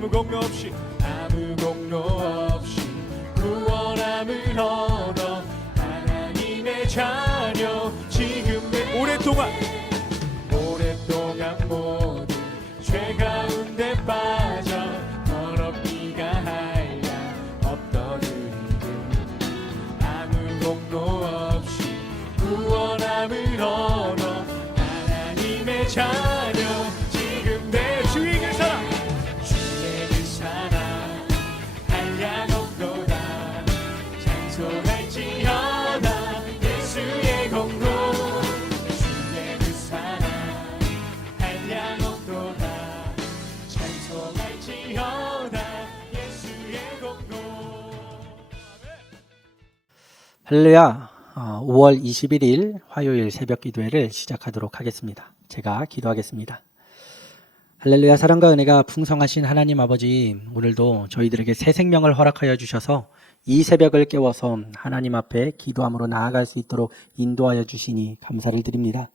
아무 공로 없이 구원함을 얻어 하나님의 자녀. 지금 내 오랫동안 모두 죄 가운데 빠져 더럽기가 한량 없던 우리들 아무 공로 없이 구원함을 얻어 하나님의 자녀. 지금 내 주의 그 사랑 한량 없도다. 찬송할지어다 예수의 공로. 주의 그 사랑 한량 없도다. 찬송할지어다 예수의 공로. 할렐루야. 5월 21일 화요일 새벽 기도회를 시작하도록 하겠습니다. 제가 기도하겠습니다. 할렐루야. 사랑과 은혜가 풍성하신 하나님 아버지, 오늘도 저희들에게 새 생명을 허락하여 주셔서 이 새벽을 깨워서 하나님 앞에 기도함으로 나아갈 수 있도록 인도하여 주시니 감사를 드립니다.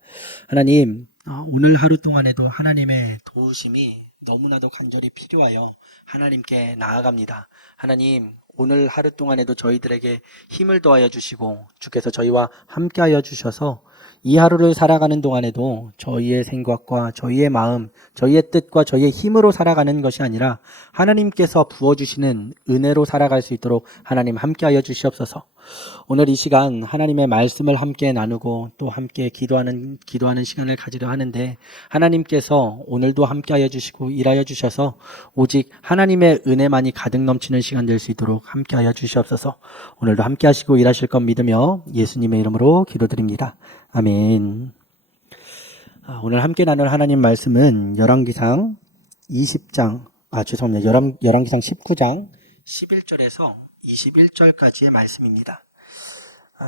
하나님, 오늘 하루 동안에도 하나님의 도우심이 너무나도 간절히 필요하여 하나님께 나아갑니다. 하나님, 오늘 하루 동안에도 저희들에게 힘을 더하여 주시고 주께서 저희와 함께하여 주셔서 이 하루를 살아가는 동안에도 저희의 생각과 저희의 마음, 저희의 뜻과 저희의 힘으로 살아가는 것이 아니라 하나님께서 부어주시는 은혜로 살아갈 수 있도록 하나님 함께하여 주시옵소서. 오늘 이 시간 하나님의 말씀을 함께 나누고 또 함께 기도하는 시간을 가지려 하는데, 하나님께서 오늘도 함께하여 주시고 일하여 주셔서 오직 하나님의 은혜만이 가득 넘치는 시간 될 수 있도록 함께하여 주시옵소서. 오늘도 함께하시고 일하실 것 믿으며 예수님의 이름으로 기도드립니다. 아멘. 오늘 함께 나눌 하나님 말씀은 열왕기상 19장 11절에서 21절까지의 말씀입니다.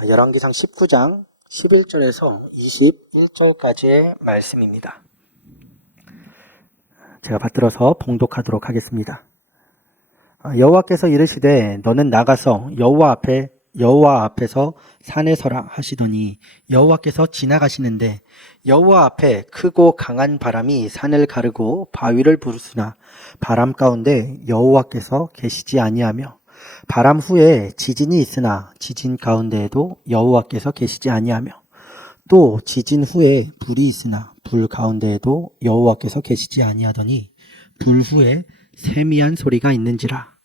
열왕기상 19장 11절에서 21절까지의 말씀입니다. 제가 받들어서 봉독하도록 하겠습니다. 여호와께서 이르시되 너는 나가서 여호와 앞에서 산에 서라 하시더니 여호와께서 지나가시는데 여호와 앞에 크고 강한 바람이 산을 가르고 바위를 부르스나 바람 가운데 여호와께서 계시지 아니하며 바람 후에 지진이 있으나 지진 가운데에도 여호와께서 계시지 아니하며 또 지진 후에 불이 있으나 불 가운데에도 여호와께서 계시지 아니하더니 불 후에 세미한 소리가 있는지라.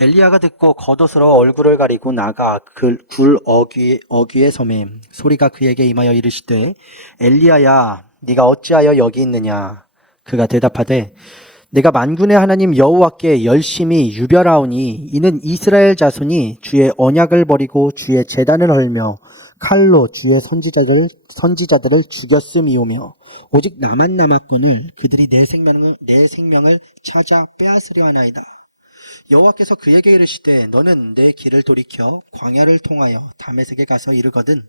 엘리야가 듣고 겉옷으로 얼굴을 가리고 나가 굴 어귀에 섬에 소리가 그에게 임하여 이르시되 엘리야야 네가 어찌하여 여기 있느냐. 그가 대답하되 내가 만군의 하나님 여호와께 열심히 유별하오니 이는 이스라엘 자손이 주의 언약을 버리고 주의 제단을 헐며 칼로 주의 선지자들을 죽였음이오며 오직 나만 남았거늘 그들이 내 생명을 찾아 빼앗으려 하나이다. 여호와께서 그에게 이르시되 너는 내 길을 돌이켜 광야를 통하여 다메섹에 가서 이르거든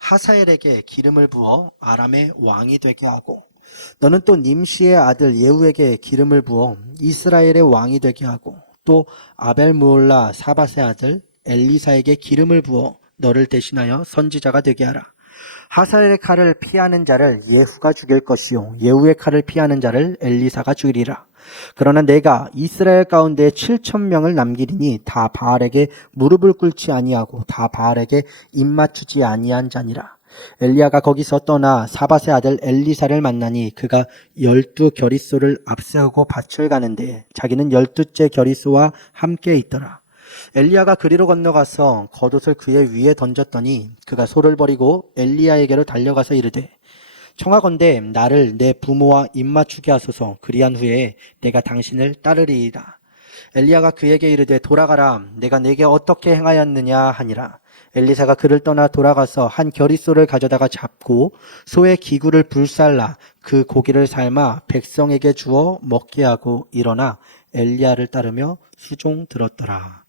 하사엘에게 기름을 부어 아람의 왕이 되게 하고 너는 또 님시의 아들 예후에게 기름을 부어 이스라엘의 왕이 되게 하고 또 아벨무올라 사밧의 아들 엘리사에게 기름을 부어 너를 대신하여 선지자가 되게 하라. 하사엘의 칼을 피하는 자를 예후가 죽일 것이요 예후의 칼을 피하는 자를 엘리사가 죽이리라. 그러나 내가 이스라엘 가운데 7,000명을 남기리니 다 바알에게 무릎을 꿇지 아니하고 다 바알에게 입맞추지 아니한 자니라. 엘리야가 거기서 떠나 사밧의 아들 엘리사를 만나니 그가 12겨릿소를 앞세우고 밭을 가는데 자기는 12째 겨릿소와 함께 있더라. 엘리야가 그리로 건너가서 겉옷을 그의 위에 던졌더니 그가 소를 버리고 엘리야에게로 달려가서 이르되 청하건대 나를 내 부모와 입맞추게 하소서. 그리한 후에 내가 당신을 따르리이다. 엘리야가 그에게 이르되 돌아가라. 내가 내게 어떻게 행하였느냐 하니라. 엘리사가 그를 떠나 돌아가서 한 겨릿소를 가져다가 잡고 소의 기구를 불살라 그 고기를 삶아 백성에게 주어 먹게 하고 일어나 엘리야를 따르며 수종 들었더라.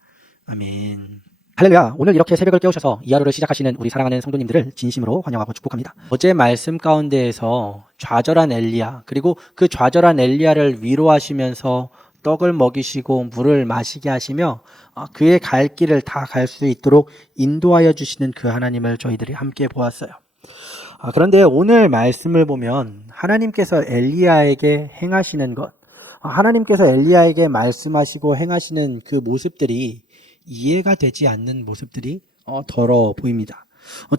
아멘. 할렐루야. 오늘 이렇게 새벽을 깨우셔서 이 하루를 시작하시는 우리 사랑하는 성도님들을 진심으로 환영하고 축복합니다. 어제 말씀 가운데에서 좌절한 엘리야, 그리고 그 좌절한 엘리야를 위로하시면서 떡을 먹이시고 물을 마시게 하시며 그의 갈 길을 다 갈 수 있도록 인도하여 주시는 그 하나님을 저희들이 함께 보았어요. 그런데 오늘 말씀을 보면 하나님께서 엘리야에게 행하시는 것, 하나님께서 엘리야에게 말씀하시고 행하시는 그 모습들이 이해가 되지 않는 모습들이 더러 보입니다.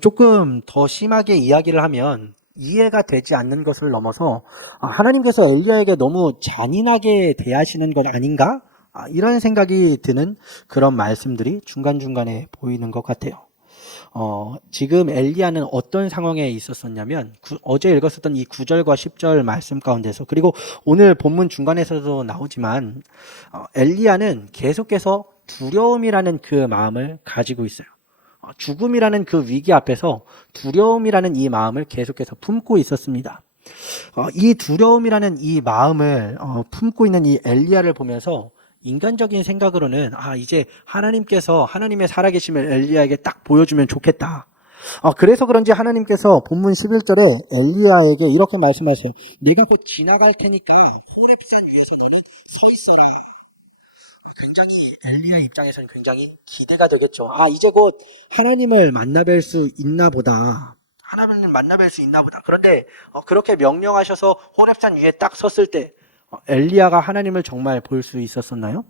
조금 더 심하게 이야기를 하면 이해가 되지 않는 것을 넘어서 하나님께서 엘리야에게 너무 잔인하게 대하시는 것 아닌가? 이런 생각이 드는 그런 말씀들이 중간중간에 보이는 것 같아요. 지금 엘리야는 어떤 상황에 있었었냐면 어제 읽었었던 이 9절과 10절 말씀 가운데서, 그리고 오늘 본문 중간에서도 나오지만 엘리야는 계속해서 두려움이라는 그 마음을 가지고 있어요. 죽음이라는 그 위기 앞에서 두려움이라는 이 마음을 계속해서 품고 있었습니다. 이 두려움이라는 이 마음을 품고 있는 이 엘리야를 보면서 인간적인 생각으로는 이제 하나님께서 하나님의 살아계심을 엘리야에게 딱 보여주면 좋겠다. 그래서 그런지 하나님께서 본문 11절에 엘리야에게 이렇게 말씀하세요. 내가 곧 지나갈 테니까 호렙산 위에서 너는 서 있어라. 굉장히 엘리야 입장에서는 굉장히 기대가 되겠죠. 이제 곧 하나님을 만나뵐 수 있나 보다. 하나님을 만나뵐 수 있나 보다. 그런데 그렇게 명령하셔서 호렙산 위에 딱 섰을 때 엘리야가 하나님을 정말 볼 수 있었었나요?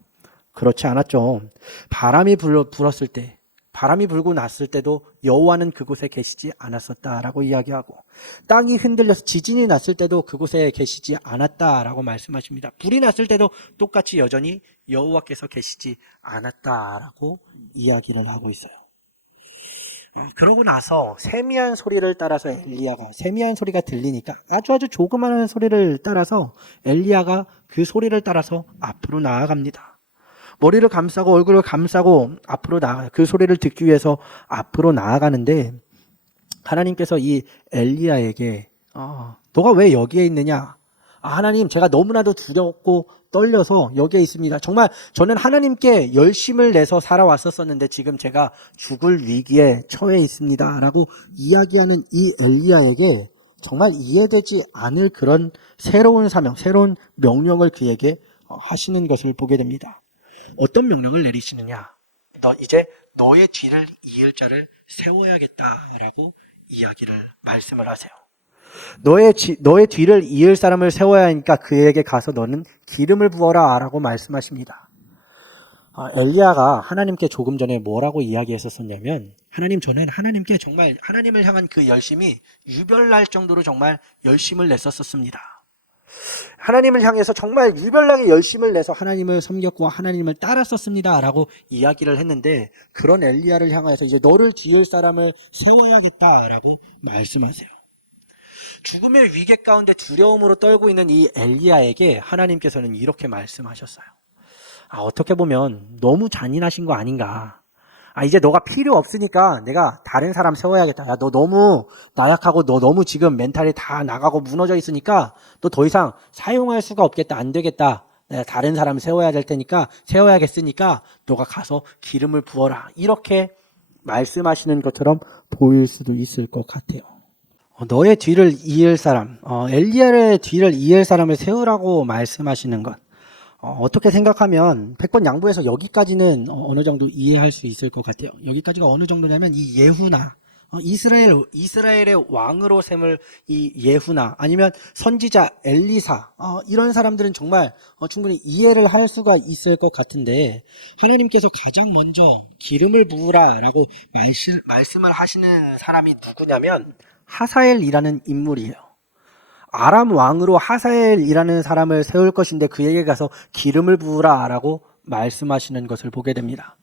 그렇지 않았죠. 바람이 불었을 때, 바람이 불고 났을 때도 여호와는 그곳에 계시지 않았었다라고 이야기하고, 땅이 흔들려서 지진이 났을 때도 그곳에 계시지 않았다라고 말씀하십니다. 불이 났을 때도 똑같이 여전히 여호와께서 계시지 않았다라고 이야기를 하고 있어요. 그러고 나서 세미한 소리를 따라서 엘리야가, 세미한 소리가 들리니까 아주 조그마한 소리를 따라서 엘리야가 그 소리를 따라서 앞으로 나아갑니다. 머리를 감싸고 얼굴을 감싸고 앞으로 나아가요. 그 소리를 듣기 위해서 앞으로 나아가는데 하나님께서 이 엘리야에게 너가 왜 여기에 있느냐? 하나님, 제가 너무나도 두렵고 떨려서 여기에 있습니다. 정말 저는 하나님께 열심을 내서 살아왔었는데 지금 제가 죽을 위기에 처해 있습니다. 라고 이야기하는 이 엘리야에게 정말 이해되지 않을 그런 새로운 사명, 새로운 명령을 그에게 하시는 것을 보게 됩니다. 어떤 명령을 내리시느냐? 너 이제 너의 뒤를 이을 자를 세워야겠다라고 이야기를 말씀을 하세요. 너의 뒤를 이을 사람을 세워야 하니까 그에게 가서 너는 기름을 부어라 라고 말씀하십니다. 엘리야가 하나님께 조금 전에 뭐라고 이야기했었냐면, 하나님, 저는 하나님께 정말 하나님을 향한 그 열심이 유별날 정도로 정말 열심을 냈었습니다. 하나님을 향해서 정말 유별나게 열심을 내서 하나님을 섬겼고 하나님을 따랐었습니다 라고 이야기를 했는데, 그런 엘리야를 향해서 이제 너를 뒤을 사람을 세워야겠다라고 말씀하세요. 죽음의 위기 가운데 두려움으로 떨고 있는 이 엘리야에게 하나님께서는 이렇게 말씀하셨어요. 어떻게 보면 너무 잔인하신 거 아닌가. 이제 너가 필요 없으니까 내가 다른 사람 세워야겠다. 야, 너 너무 나약하고 너 너무 지금 멘탈이 다 나가고 무너져 있으니까 너 더 이상 사용할 수가 없겠다. 안 되겠다. 내가 다른 사람 세워야 될 테니까, 세워야겠으니까 너가 가서 기름을 부어라. 이렇게 말씀하시는 것처럼 보일 수도 있을 것 같아요. 너의 뒤를 이을 사람, 엘리야의 뒤를 이을 사람을 세우라고 말씀하시는 것, 어떻게 생각하면 백번양보해서 여기까지는 어느 정도 이해할 수 있을 것 같아요. 여기까지가 어느 정도냐면 이 예후나, 이스라엘의 왕으로 셈을 이 예후나, 아니면 선지자 엘리사, 이런 사람들은 정말 충분히 이해를 할 수가 있을 것 같은데, 하나님께서 가장 먼저 기름을 부으라라고 말씀을 하시는 사람이 누구냐면 하사엘이라는 인물이에요. 아람 왕으로 하사엘이라는 사람을 세울 것인데 그에게 가서 기름을 부으라라고 말씀하시는 것을 보게 됩니다.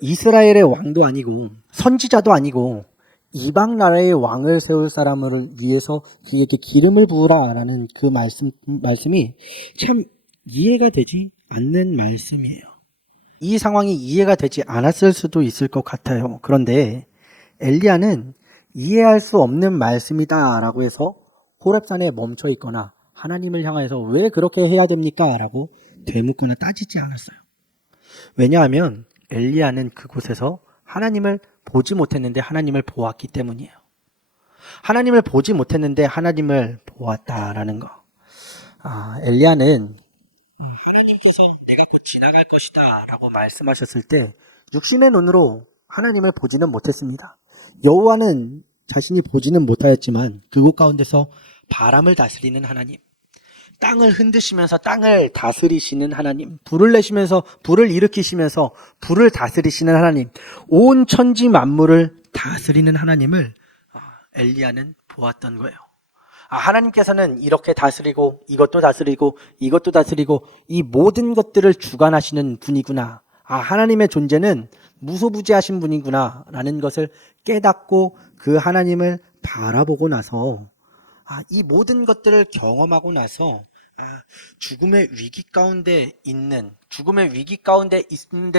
이스라엘의 왕도 아니고 선지자도 아니고 이방 나라의 왕을 세울 사람을 위해서 그에게 기름을 부으라라는 그 말씀이 참 이해가 되지 않는 말씀이에요. 이 상황이 이해가 되지 않았을 수도 있을 것 같아요. 그런데 엘리야는 이해할 수 없는 말씀이다 라고 해서 호렙산에 멈춰 있거나 하나님을 향해서 왜 그렇게 해야 됩니까? 라고 되묻거나 따지지 않았어요. 왜냐하면 엘리야는 그곳에서 하나님을 보지 못했는데 하나님을 보았기 때문이에요. 하나님을 보지 못했는데 하나님을 보았다라는 거. 엘리야는 하나님께서 내가 곧 지나갈 것이다 라고 말씀하셨을 때 육신의 눈으로 하나님을 보지는 못했습니다. 여호와는 자신이 보지는 못하였지만 그곳 가운데서 바람을 다스리는 하나님, 땅을 흔드시면서 땅을 다스리시는 하나님, 불을 내시면서 불을 일으키시면서 불을 다스리시는 하나님, 온 천지 만물을 다스리는 하나님을 엘리야는 보았던 거예요. 하나님께서는 이렇게 다스리고 이것도 다스리고 이것도 다스리고 이 모든 것들을 주관하시는 분이구나. 하나님의 존재는 무소부지하신 분이구나 라는 것을 깨닫고 그 하나님을 바라보고 나서 이 모든 것들을 경험하고 나서 죽음의 위기 가운데 있는데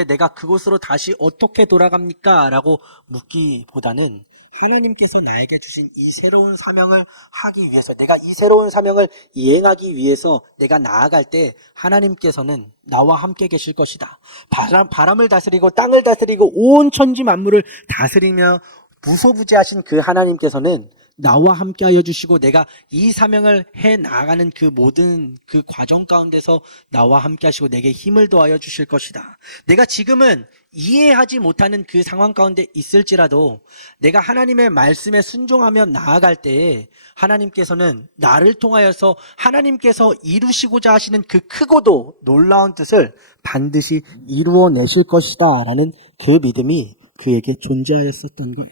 내가 그곳으로 다시 어떻게 돌아갑니까? 라고 묻기보다는 하나님께서 나에게 주신 이 새로운 사명을 하기 위해서, 내가 이 새로운 사명을 이행하기 위해서 내가 나아갈 때 하나님께서는 나와 함께 계실 것이다. 바람을 다스리고 땅을 다스리고 온 천지 만물을 다스리며 무소부지하신 그 하나님께서는 나와 함께 하여 주시고 내가 이 사명을 해 나가는 그 모든 그 과정 가운데서 나와 함께 하시고 내게 힘을 더하여 주실 것이다. 내가 지금은 이해하지 못하는 그 상황 가운데 있을지라도 내가 하나님의 말씀에 순종하며 나아갈 때에 하나님께서는 나를 통하여서 하나님께서 이루시고자 하시는 그 크고도 놀라운 뜻을 반드시 이루어내실 것이다 라는 그 믿음이 그에게 존재하였었던 거예요.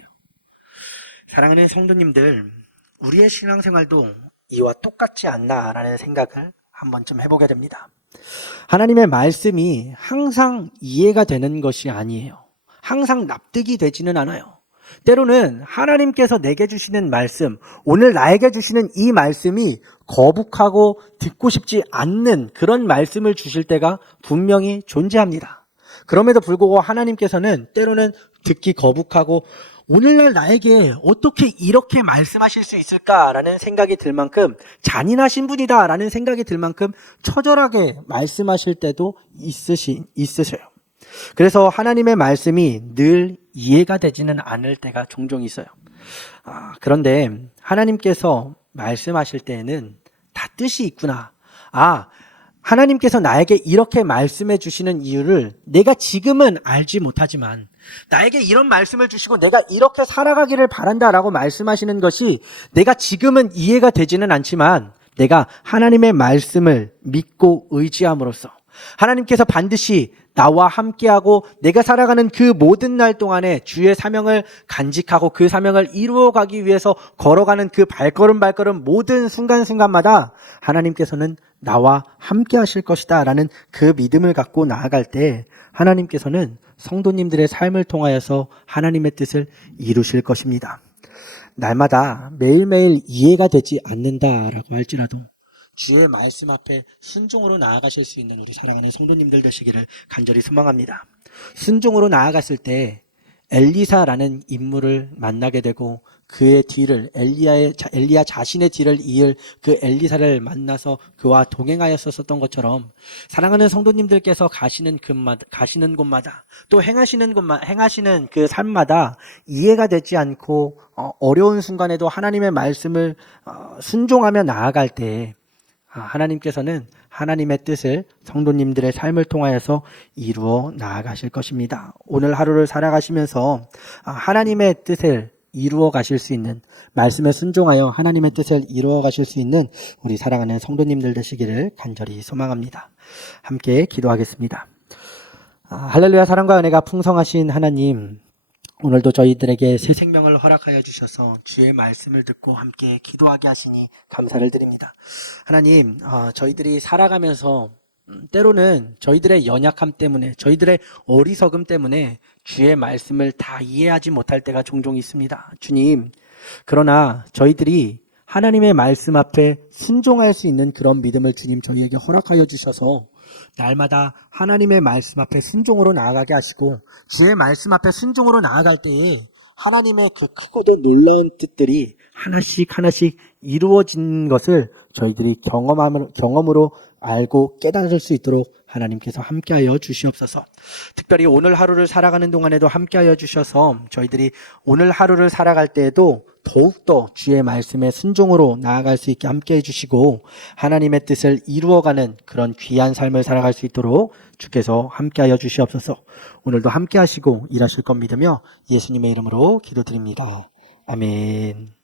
사랑하는 성도님들, 우리의 신앙생활도 이와 똑같지 않나라는 생각을 한번 좀 해보게 됩니다. 하나님의 말씀이 항상 이해가 되는 것이 아니에요. 항상 납득이 되지는 않아요. 때로는 하나님께서 내게 주시는 말씀, 오늘 나에게 주시는 이 말씀이 거북하고 듣고 싶지 않는 그런 말씀을 주실 때가 분명히 존재합니다. 그럼에도 불구하고 하나님께서는 때로는 듣기 거북하고 오늘날 나에게 어떻게 이렇게 말씀하실 수 있을까라는 생각이 들 만큼 잔인하신 분이다라는 생각이 들 만큼 처절하게 말씀하실 때도 있으셔요. 그래서 하나님의 말씀이 늘 이해가 되지는 않을 때가 종종 있어요. 그런데 하나님께서 말씀하실 때에는 다 뜻이 있구나. 하나님께서 나에게 이렇게 말씀해 주시는 이유를 내가 지금은 알지 못하지만 나에게 이런 말씀을 주시고 내가 이렇게 살아가기를 바란다라고 말씀하시는 것이 내가 지금은 이해가 되지는 않지만 내가 하나님의 말씀을 믿고 의지함으로써 하나님께서 반드시 나와 함께하고 내가 살아가는 그 모든 날 동안에 주의 사명을 간직하고 그 사명을 이루어가기 위해서 걸어가는 그 발걸음 모든 순간순간마다 하나님께서는 나와 함께 하실 것이다 라는 그 믿음을 갖고 나아갈 때 하나님께서는 성도님들의 삶을 통하여서 하나님의 뜻을 이루실 것입니다. 날마다 매일매일 이해가 되지 않는다라고 할지라도 주의 말씀 앞에 순종으로 나아가실 수 있는 우리 사랑하는 성도님들 되시기를 간절히 소망합니다. 순종으로 나아갔을 때 엘리사라는 인물을 만나게 되고 그의 뒤를 엘리야 자신의 뒤를 이을 그 엘리사를 만나서 그와 동행하였었던 것처럼 사랑하는 성도님들께서 가시는 곳마다 또 행하시는 그 삶마다 이해가 되지 않고 어려운 순간에도 하나님의 말씀을 순종하며 나아갈 때 하나님께서는 하나님의 뜻을 성도님들의 삶을 통하여서 이루어 나아가실 것입니다. 오늘 하루를 살아가시면서 하나님의 뜻을 이루어 가실 수 있는, 말씀에 순종하여 하나님의 뜻을 이루어 가실 수 있는 우리 사랑하는 성도님들 되시기를 간절히 소망합니다. 함께 기도하겠습니다. 할렐루야. 사랑과 은혜가 풍성하신 하나님, 오늘도 저희들에게 새 생명을 허락하여 주셔서 주의 말씀을 듣고 함께 기도하게 하시니 감사를 드립니다. 하나님, 저희들이 살아가면서 때로는 저희들의 연약함 때문에, 저희들의 어리석음 때문에 주의 말씀을 다 이해하지 못할 때가 종종 있습니다. 주님, 그러나 저희들이 하나님의 말씀 앞에 순종할 수 있는 그런 믿음을 주님 저희에게 허락하여 주셔서 날마다 하나님의 말씀 앞에 순종으로 나아가게 하시고 주의 말씀 앞에 순종으로 나아갈 때에 하나님의 그 크고도 놀라운 뜻들이 하나씩 이루어진 것을 저희들이 경험으로 알고 깨달을 수 있도록 하나님께서 함께하여 주시옵소서. 특별히 오늘 하루를 살아가는 동안에도 함께하여 주셔서 저희들이 오늘 하루를 살아갈 때에도 더욱더 주의 말씀에 순종으로 나아갈 수 있게 함께해 주시고 하나님의 뜻을 이루어가는 그런 귀한 삶을 살아갈 수 있도록 주께서 함께하여 주시옵소서. 오늘도 함께하시고 일하실 것 믿으며 예수님의 이름으로 기도드립니다. 아멘.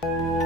주